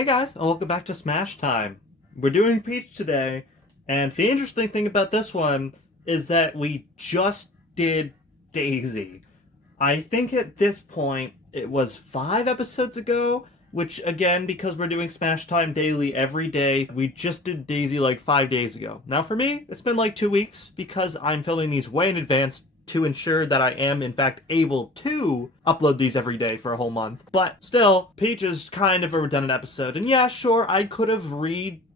Hey guys, and welcome back to Smash Time. We're doing Peach today, and the interesting thing about this one is that we just did Daisy. I think at this point it was 5 episodes ago, which again, because we're doing Smash Time daily every day, we just did Daisy like 5 days ago. Now for me, it's been like 2 weeks because I'm filming these way in advance to ensure that I am in fact able to upload these every day for a whole month. But still, Peach is kind of a redundant episode. And yeah, sure, I could have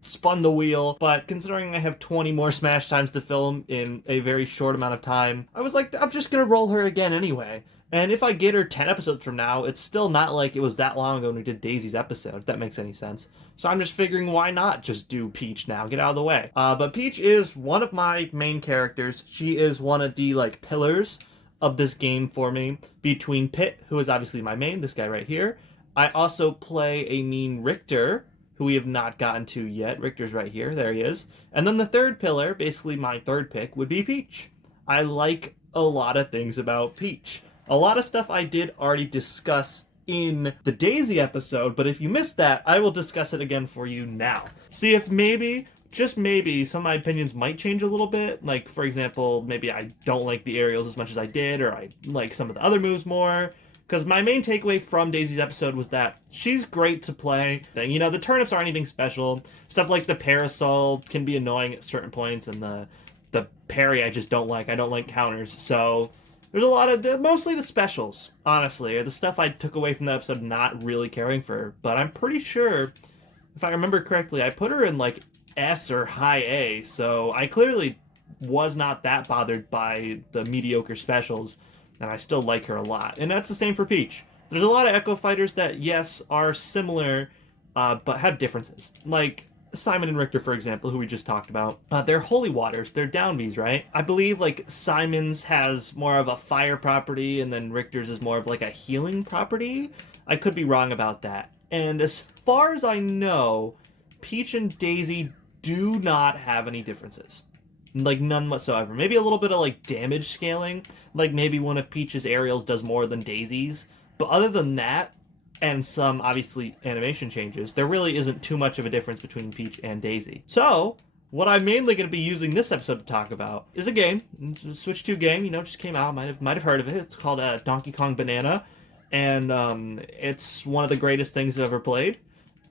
spun the wheel, but considering I have 20 more Smash Times to film in a very short amount of time, I was like, I'm just gonna roll her again anyway. And if I get her 10 episodes from now, it's still not like it was that long ago when we did Daisy's episode, if that makes any sense. So I'm just figuring why not just do Peach now, get out of the way. But Peach is one of my main characters. She is one of the, like, pillars of this game for me, between Pit, who is obviously my main, this guy right here. I also play a mean Richter, who we have not gotten to yet. Richter's right here, there he is. And then the third pillar, basically my third pick, would be Peach. I like a lot of things about Peach. A lot of stuff I did already discuss in the Daisy episode, but if you missed that, I will discuss it again for you now. See if maybe, just maybe, some of my opinions might change a little bit. Like, for example, maybe I don't like the aerials as much as I did, or I like some of the other moves more. Because my main takeaway from Daisy's episode was that she's great to play. You know, the turnips aren't anything special. Stuff like the parasol can be annoying at certain points, and the parry I just don't like. I don't like counters, so there's a lot of, mostly the specials, honestly, are the stuff I took away from the episode not really caring for her. But I'm pretty sure, if I remember correctly, I put her in, like, S or high A, so I clearly was not that bothered by the mediocre specials, and I still like her a lot. And that's the same for Peach. There's a lot of Echo Fighters that, yes, are similar, but have differences. Like Simon and Richter, for example, who we just talked about. They're holy waters. They're down Bs, right? I believe, like, Simon's has more of a fire property, and then Richter's is more of, like, a healing property. I could be wrong about that. And as far as I know, Peach and Daisy do not have any differences. Like, none whatsoever. Maybe a little bit of, like, damage scaling. Like, maybe one of Peach's aerials does more than Daisy's. But other than that, and some, obviously, animation changes, there really isn't too much of a difference between Peach and Daisy. So, what I'm mainly going to be using this episode to talk about is a game. It's a Switch 2 game, you know, just came out. Might have heard of it. It's called Donkey Kong Banana. And it's one of the greatest things I've ever played.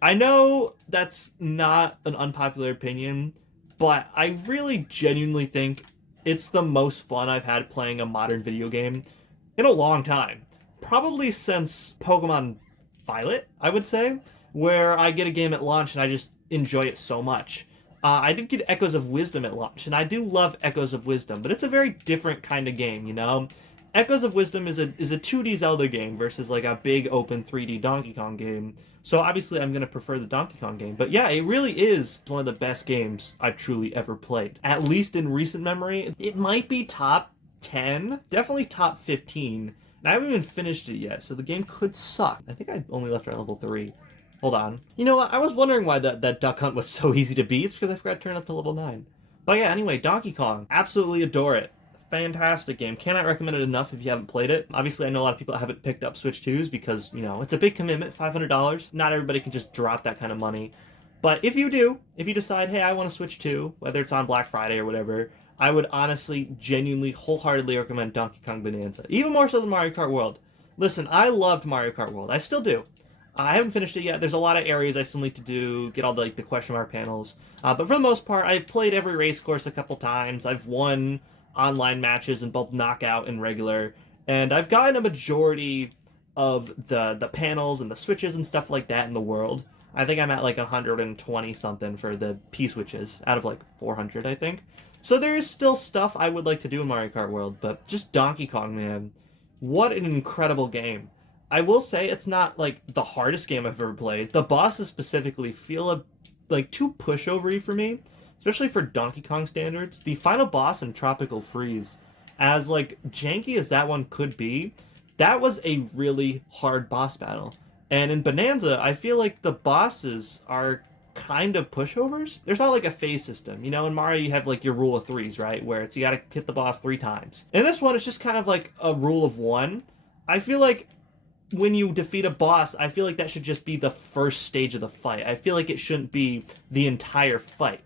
I know that's not an unpopular opinion, but I really genuinely think it's the most fun I've had playing a modern video game in a long time. Probably since Pokemon Violet, I would say, where I get a game at launch and I just enjoy it so much. I did get Echoes of Wisdom at launch, and I do love Echoes of Wisdom, but it's a very different kind of game, you know? Echoes of Wisdom is a 2D Zelda game versus like a big open 3D Donkey Kong game. So obviously I'm going to prefer the Donkey Kong game. But yeah, it really is one of the best games I've truly ever played. At least in recent memory. It might be top 10, definitely top 15. And I haven't even finished it yet, so the game could suck. I think I only left around level 3. Hold on. You know what? I was wondering why that Duck Hunt was so easy to beat. It's because I forgot to turn up to level 9. But yeah, anyway, Donkey Kong. Absolutely adore it. Fantastic game. Cannot recommend it enough if you haven't played it. Obviously, I know a lot of people haven't picked up Switch 2s because, you know, it's a big commitment, $500. Not everybody can just drop that kind of money. But if you do, if you decide, hey, I want to Switch 2, whether it's on Black Friday or whatever, I would honestly, genuinely, wholeheartedly recommend Donkey Kong Bonanza. Even more so than Mario Kart World. Listen, I loved Mario Kart World. I still do. I haven't finished it yet. There's a lot of areas I still need to do, get all the, like, the question mark panels. But for the most part, I've played every race course a couple times. I've won online matches in both knockout and regular, and I've gotten a majority of the panels and the switches and stuff like that in the world. I think I'm at like 120 something for the P switches out of like 400, I think. So there is still stuff I would like to do in Mario Kart World, but just Donkey Kong, man, what an incredible game. I will say it's not like the hardest game I've ever played. The bosses specifically feel like too pushovery for me, especially for Donkey Kong standards. The final boss in Tropical Freeze, as like janky as that one could be, that was a really hard boss battle. And in Bonanza, I feel like the bosses are kind of pushovers. There's not like a phase system. You know, in Mario you have like your rule of threes, right? Where it's you gotta hit the boss 3 times. In this one, it's just kind of like a rule of 1. I feel like when you defeat a boss, I feel like that should just be the first stage of the fight. I feel like it shouldn't be the entire fight.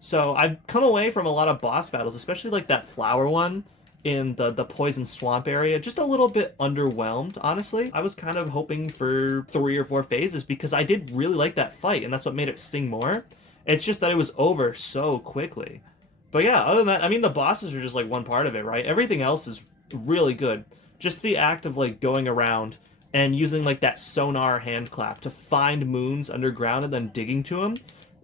So I've come away from a lot of boss battles, especially like that flower one in the poison swamp area, just a little bit underwhelmed, honestly. I was kind of hoping for 3 or 4 phases because I did really like that fight, and that's what made it sting more. It's just that it was over so quickly. But yeah, other than that, I mean, the bosses are just like one part of it, right? Everything else is really good. Just the act of like going around and using like that sonar hand clap to find moons underground and then digging to them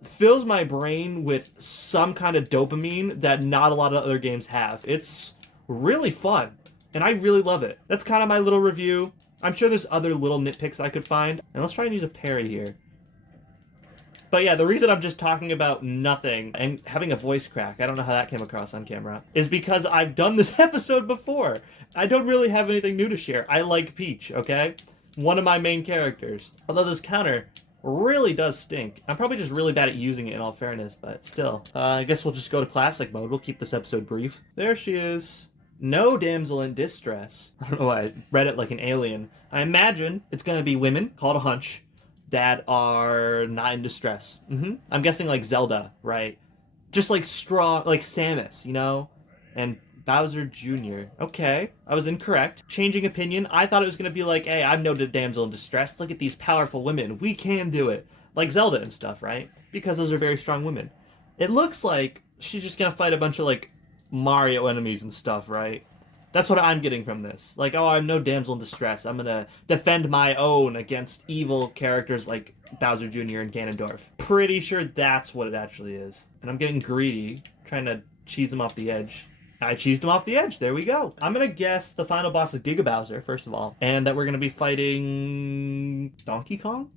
fills my brain with some kind of dopamine that not a lot of other games have. It's really fun, and I really love it. That's kind of my little review. I'm sure there's other little nitpicks I could find. And let's try and use a parry here. But yeah, the reason I'm just talking about nothing and having a voice crack, I don't know how that came across on camera, is because I've done this episode before. I don't really have anything new to share. I like Peach, okay? One of my main characters. Although this counter really does stink. I'm probably just really bad at using it in all fairness, but still. I guess we'll just go to classic mode. We'll keep this episode brief. There she is. No damsel in distress. I don't know why I read it like an alien. I imagine it's gonna be women, call it a hunch, that are not in distress. I'm guessing like Zelda, right? Just like strong, like Samus, you know? And Bowser Jr. Okay, I was incorrect. Changing opinion. I thought it was going to be like, hey, I'm no damsel in distress. Look at these powerful women. We can do it. Like Zelda and stuff, right? Because those are very strong women. It looks like she's just going to fight a bunch of like Mario enemies and stuff, right? That's what I'm getting from this. Like, oh, I'm no damsel in distress. I'm going to defend my own against evil characters like Bowser Jr. and Ganondorf. Pretty sure that's what it actually is. And I'm getting greedy, trying to cheese him off the edge. I cheesed him off the edge. There we go. I'm going to guess the final boss is Giga Bowser, first of all. And that we're going to be fighting Donkey Kong?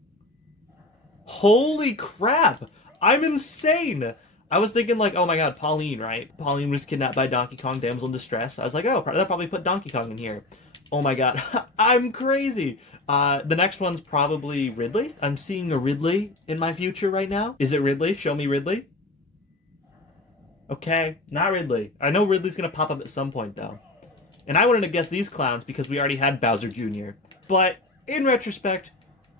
Holy crap! I'm insane! I was thinking like, oh my god, Pauline, right? Pauline was kidnapped by Donkey Kong, damsel in distress. I was like, oh, they'll probably put Donkey Kong in here. Oh my god, I'm crazy! The next one's probably Ridley. I'm seeing a Ridley in my future right now. Is it Ridley? Show me Ridley. Okay, not Ridley. I know Ridley's gonna pop up at some point, though. And I wanted to guess these clowns because we already had Bowser Jr. But, in retrospect,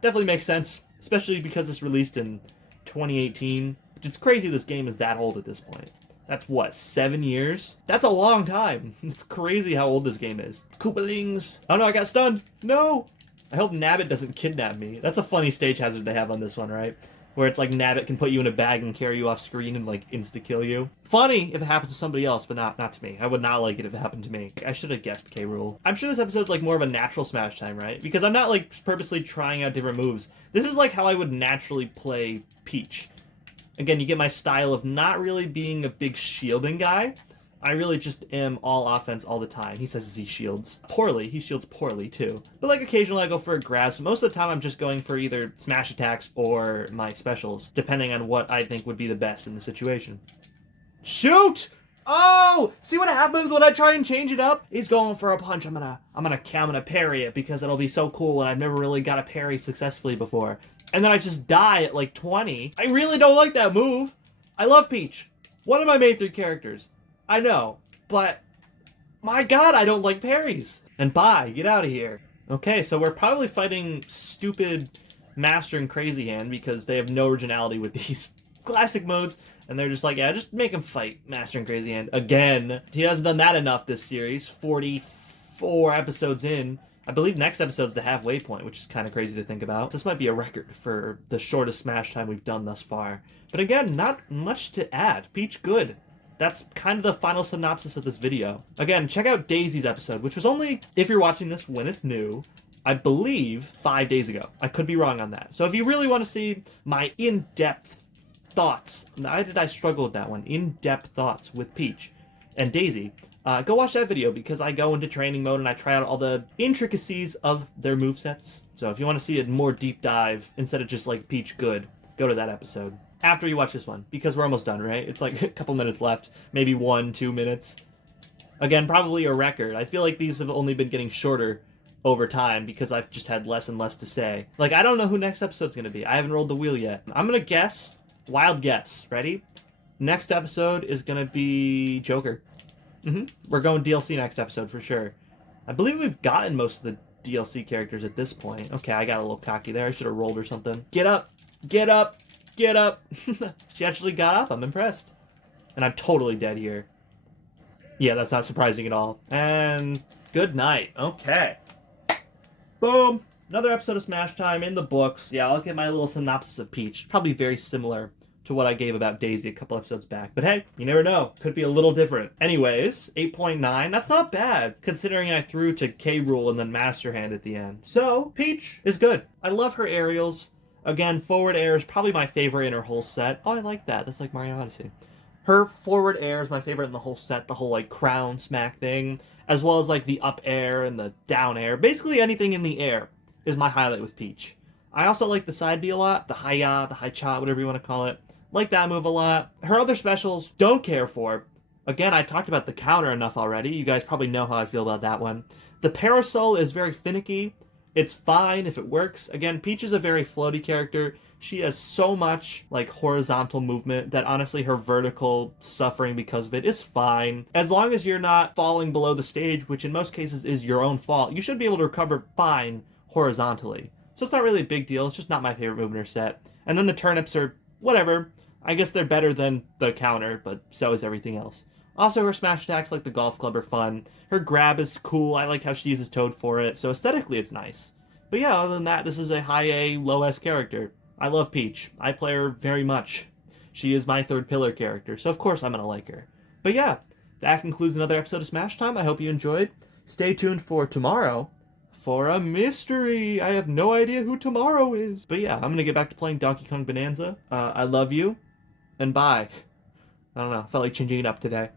definitely makes sense. Especially because it's released in 2018. Which is crazy this game is that old at this point. That's what, 7 years? That's a long time. It's crazy how old this game is. Koopalings! Oh no, I got stunned! No! I hope Nabbit doesn't kidnap me. That's a funny stage hazard they have on this one, right? Where it's like Nabbit can put you in a bag and carry you off screen and like insta-kill you. Funny if it happens to somebody else, but not to me. I would not like it if it happened to me. I should have guessed K. Rool. I'm sure this episode's like more of a natural Smash time, right? Because I'm not like purposely trying out different moves. This is like how I would naturally play Peach. Again, you get my style of not really being a big shielding guy. I really just am all offense all the time. He says he shields poorly. He shields poorly, too. But, like, occasionally I go for a grab. So most of the time I'm just going for either smash attacks or my specials, depending on what I think would be the best in the situation. Shoot! Oh! See what happens when I try and change it up? He's going for a punch. I'm gonna parry it because it'll be so cool, and I've never really got a parry successfully before. And then I just die at, like, 20. I really don't like that move. I love Peach. One of my main 3 characters. I know, but my god, I don't like parries. And bye, get out of here. Okay, so we're probably fighting stupid Master and Crazy Hand because they have no originality with these classic modes. And they're just like, yeah, just make him fight Master and Crazy Hand again. He hasn't done that enough this series. 44 episodes in. I believe next episode's the halfway point, which is kind of crazy to think about. This might be a record for the shortest Smash time we've done thus far. But again, not much to add. Peach good. That's kind of the final synopsis of this video. Again, check out Daisy's episode, which was only, if you're watching this when it's new, I believe 5 days ago. I could be wrong on that. So if you really want to see my in-depth thoughts, why did I struggle with that one? In-depth thoughts with Peach and Daisy, go watch that video because I go into training mode and I try out all the intricacies of their movesets. So if you want to see a more deep dive, instead of just like Peach good, go to that episode. After you watch this one, because we're almost done, right? It's like a couple minutes left, maybe 1-2 minutes. Again, probably a record. I feel like these have only been getting shorter over time because I've just had less and less to say. Like, I don't know who next episode's going to be. I haven't rolled the wheel yet. I'm going to guess, wild guess. Ready? Next episode is going to be Joker. We're going DLC next episode for sure. I believe we've gotten most of the DLC characters at this point. Okay, I got a little cocky there. I should have rolled or something. Get up! Get up! Get up! She actually got up. I'm impressed. And I'm totally dead here. Yeah, that's not surprising at all. And good night. Okay. Boom! Another episode of Smash Time in the books. Yeah, I'll get my little synopsis of Peach. Probably very similar to what I gave about Daisy a couple episodes back. But hey, you never know. Could be a little different. Anyways, 8.9. That's not bad, considering I threw to K. Rool and then Master Hand at the end. So, Peach is good. I love her aerials. Again, forward air is probably my favorite in her whole set. Oh, I like that. That's like Mario Odyssey. Her forward air is my favorite in the whole set. The whole, like, crown smack thing. As well as, like, the up air and the down air. Basically anything in the air is my highlight with Peach. I also like the side B a lot. The hi-ya, the hi-cha, whatever you want to call it. Like that move a lot. Her other specials, don't care for. Again, I talked about the counter enough already. You guys probably know how I feel about that one. The Parasol is very finicky. It's fine if it works. Again, Peach is a very floaty character. She has so much, like, horizontal movement that honestly her vertical suffering because of it is fine. As long as you're not falling below the stage, which in most cases is your own fault, you should be able to recover fine horizontally. So it's not really a big deal. It's just not my favorite move in her set. And then the turnips are whatever. I guess they're better than the counter, but so is everything else. Also, her smash attacks like the golf club are fun. Her grab is cool. I like how she uses Toad for it, so aesthetically it's nice. But yeah, other than that, this is a high A, low S character. I love Peach. I play her very much. She is my third pillar character, so of course I'm gonna like her. But yeah, that concludes another episode of Smash Time. I hope you enjoyed. Stay tuned for tomorrow for a mystery. I have no idea who tomorrow is. But yeah, I'm gonna get back to playing Donkey Kong Bonanza. I love you. And bye. I don't know, felt like changing it up today.